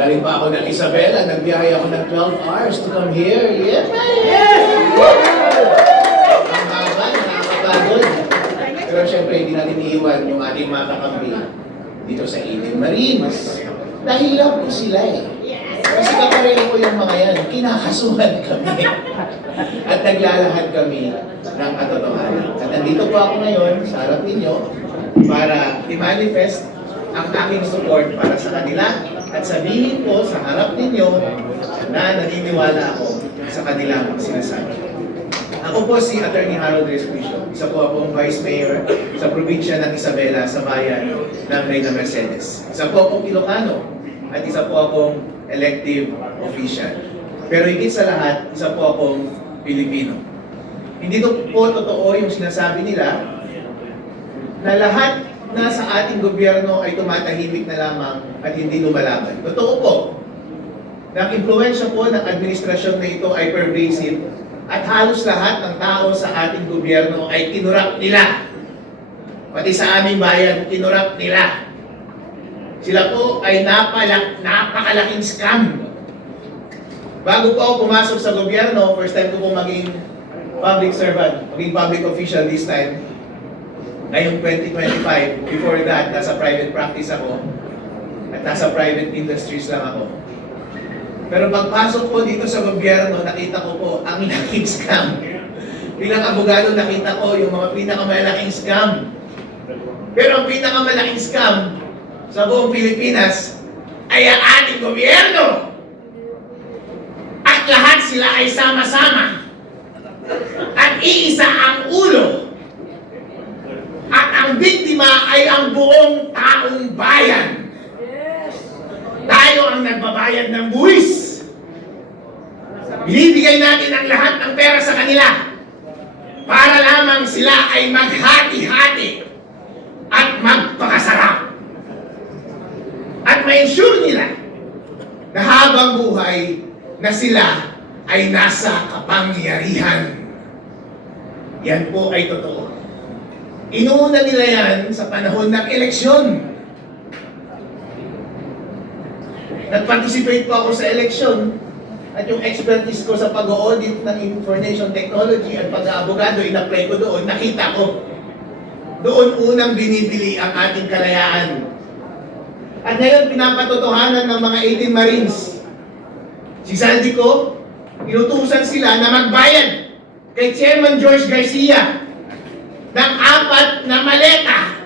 Galing pa ako ng Isabela, nagbiyahe ako ng 12 hours to come here. Yeah, man! Ang haba, nakakapagod. Pero syempre, hindi natin iiwan yung ating mga kakampi dito sa Eden Marines. Dahil love ko sila eh. Kasi kapareho ko yung mga yan, kinakasuhan kami. At naglalahad kami ng katotohanan. At nandito po ako ngayon sa harap ninyo para i-manifest ang aking support para sa kanila at sabihin ko sa harap ninyo na naniniwala ako sa kanilang sinasabi. Ako po si Attorney Harold Respicio, isa po akong Vice Mayor sa probinsya ng Isabela sa bayan ng Reyna Mercedes. Isa po akong Ilocano at isa po akong elective official. Pero higit sa lahat, isa po akong Pilipino. Hindi po totoo yung sinasabi nila na lahat na sa ating gobyerno ay tumatahimik na lamang at hindi lumalaban. Totoo po, na ang impluwensya po ng administrasyon na ito ay pervasive at halos lahat ng tao sa ating gobyerno ay kinurap nila. Pati sa aming bayan, kinurap nila. Sila po ay napakalaking scam. Bago po ako pumasok sa gobyerno, first time ko po maging public servant, maging public official this time, ngayong 2025, before that, nasa private practice ako at nasa private industries lang ako. Pero pagpasok ko dito sa gobyerno, nakita ko po ang laking scam. Bilang abogado, nakita ko yung mga pinakamalaking scam. Pero ang pinakamalaking scam sa buong Pilipinas ay ang ating gobyerno. At lahat sila ay sama-sama. At iisa ang ulo. At ang biktima ay ang buong taong bayan. Tayo ang nagbabayad ng buwis. Binibigay natin ang lahat ng pera sa kanila para lamang sila ay maghati-hati at magpakasarap. At ma-ensure nila na habang buhay na sila ay nasa kapangyarihan. Yan po ay totoo. Inuuna nila yan sa panahon ng eleksyon. Nag-participate po ako sa eleksyon at yung expertise ko sa pag-audit ng information technology at pag-aabogado, in-apply ko doon, nakita ko. Doon unang binibili ang ating kalayaan. At ngayon, pinapatotohanan ng mga 18 Marines. Si Saldico, inutusan sila na magbayad kay Chairman George Garcia ng 4 na maleta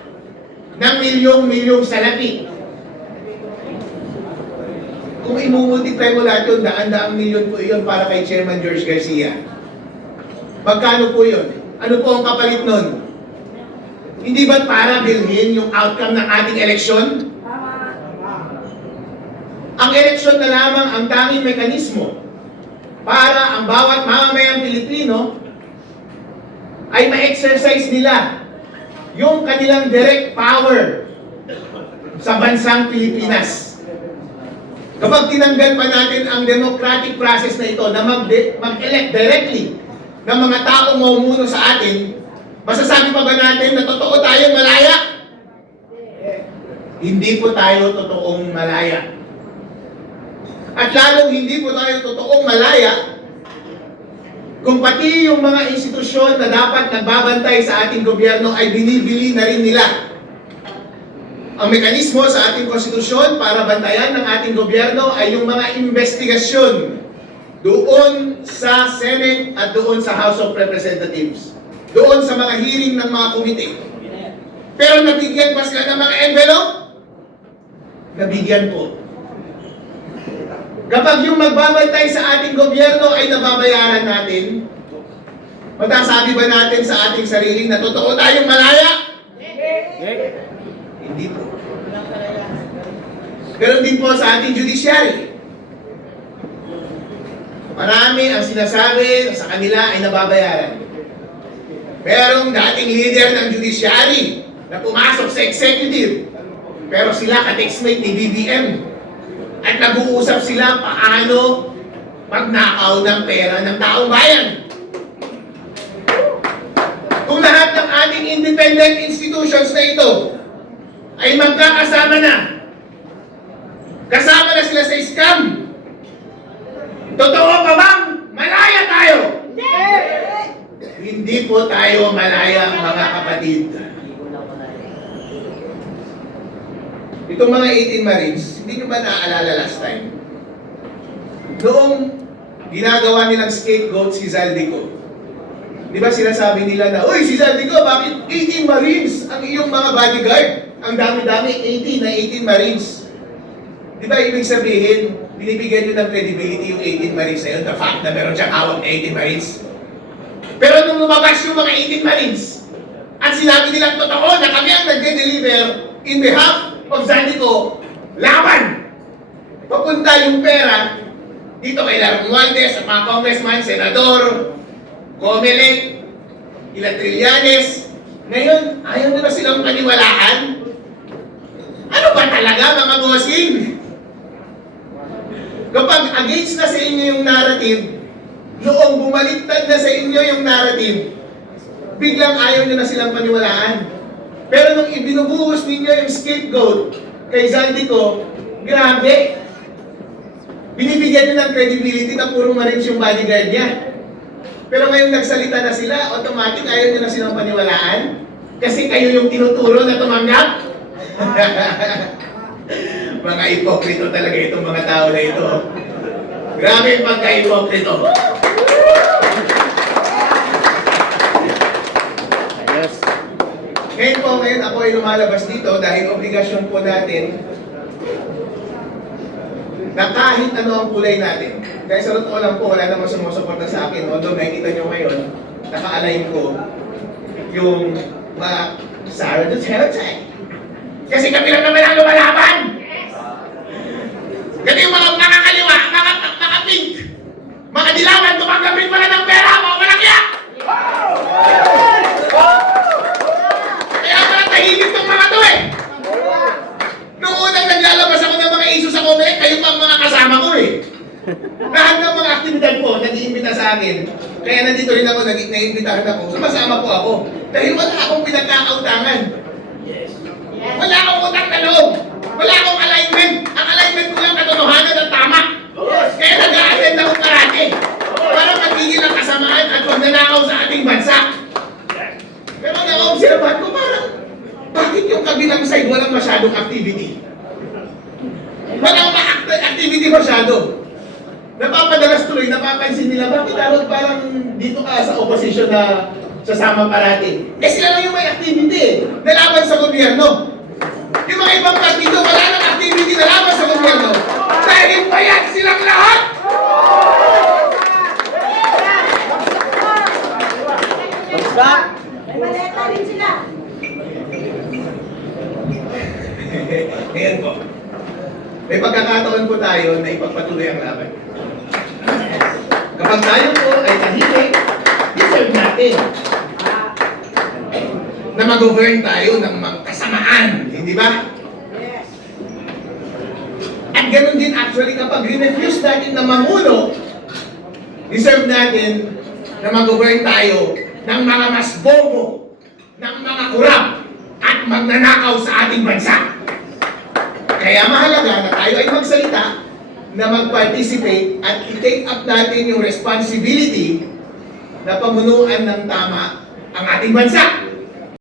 ng milyong-milyong salapi. Kung imumultiply mo lahat yun, daan-daang milyon po yun para kay Chairman George Garcia. Magkano po yun? Ano po ang kapalit nun? Hindi ba para bilhin yung outcome ng ating eleksyon? Ang eleksyon na lamang ang tanging mekanismo para ang bawat mamamayang Pilipino ay ma-exercise nila yung kanilang direct power sa bansang Pilipinas. Kapag tinanggal pa natin ang democratic process na ito na mag-elect directly ng mga taong mamumuno sa atin, masasabi pa ba natin na totoo tayong malaya? Hindi po tayo totoong malaya. At lalong hindi po tayo totoong malaya kung pati yung mga institusyon na dapat nagbabantay sa ating gobyerno ay binibili na rin nila. Ang mekanismo sa ating konstitusyon para bantayan ng ating gobyerno ay yung mga investigasyon doon sa Senate at doon sa House of Representatives. Doon sa mga hearing ng mga komite. Pero nabigyan pa sila ng mga envelope? Nabigyan po. Kapag yung magbabantay sa ating gobyerno ay nababayaran natin, matasabi ba natin sa ating sarili na totoo tayong malaya? Hindi po. Ganon din po sa ating judiciary. Marami ang sinasabi sa kanila ay nababayaran. Merong dating leader ng judiciary na pumasok sa executive, pero sila ka-textmate ni BBM. At nag-uusap sila paano magnakaw ng pera ng taong bayan. Kung lahat ng ating independent institutions na ito ay magkakasama na Kasama na sila sa scam. Totoo pa bang malaya tayo? Hindi po tayo malaya, mga kapatid. Itong mga 18 Marines, hindi nyo ba naaalala last time? Noong ginagawa nilang scapegoat si Zaldico, di ba sinasabi nila na, "Uy, si Zaldico, bakit 18 Marines ang iyong mga bodyguard? Ang dami-dami, 18 Marines." Di ba ibig sabihin, binibigyan nyo ng credibility yung 18 Marines na yun, the fact na meron siyang hawak na 18 Marines. Pero nung lumabas yung mga 18 Marines, at sinabi nilang totoo na kami ang nagde-deliver in behalf of Zaldico, laban! Papunta yung pera dito kay Romualdez at mga congressman, senador, Comelec, ilang Trillanes. Ngayon, ayaw nila silang paniwalaan. Ano ba talaga, mga bossing? Kapag against na sa inyo yung narrative, noong bumaliktad na sa inyo yung narrative, biglang ayaw nyo na silang paniwalaan. Pero nung ibinubuhos ninyo yung scapegoat kay Zaldico, grabe! Binibigyan nyo ng credibility na puro Marines yung bodyguard niya. Pero ngayong nagsalita na sila, automatic ayaw nyo na silang paniwalaan. Kasi kayo yung tinuturo na tumanggap. Mga ipokrito talaga itong mga tao na ito. Grabe yung pagka-ipokrito. Ngayon ako ay lumalabas dito dahil obligasyon po natin na kahit ano ang kulay natin. Kaya sa totoo lang po, wala namang sumusuporta sa akin. Although nakikita nyo ngayon, naka-align ko yung mga Sara Duterte. Kasi kami lang naman ang lumalaban! Kasi yung mga kaliwa, mga pink, mga dilawan, tumanggapin pala ng pera, mga malakya! Kaya pala tahimik tong mga to eh! Noong unang naglalabas ako ng mga issues sa Comelec, kayo pa ang mga kasama ko eh. Lahat ng mga aktibidad po, nag-iimbita sa akin. Kaya nandito rin ako, nag-iimbitahan ako. Sumasama po ako. Dahil wala akong pinagkakautangan. Wala akong utang na loob. Wala akong alignment. Ang alignment ko lang katotohanan at tama. Kaya nag-a-attend ako parati. Para magiging ang kasamaan at pagnanakaw sa ating bansa. Pero na-observahan ko parang, bakit yung kabilang side walang masyadong activity? Walang activity masyado. Napapadalas tuloy, napapansin nila, bakit Harold parang dito ka sa opposition na sasama parati? Eh sila lang yung may activity eh, nalaban sa gobyerno. Yung mga ibang partido, wala nang activity na laban sa gobyerno. Dahil bayad silang lahat! Basta! Maleta rin sila. Ngayon po, may pagkakataon po tayo na ipagpatuloy ang laban. Kapag tayo po ay tahimik, deserve natin na mag-govern tayo ng mga kasamaan, hindi ba? Yes. At ganun din actually kapag refuse natin na mamuno, deserve natin na mag-govern tayo ng mga mas bobo, ng mga kurap, at magnanakaw sa ating bansa. Kaya mahalaga na tayo ay magsalita, na mag-participate at i-take up natin yung responsibility na pamunuan ng tama ang ating bansa.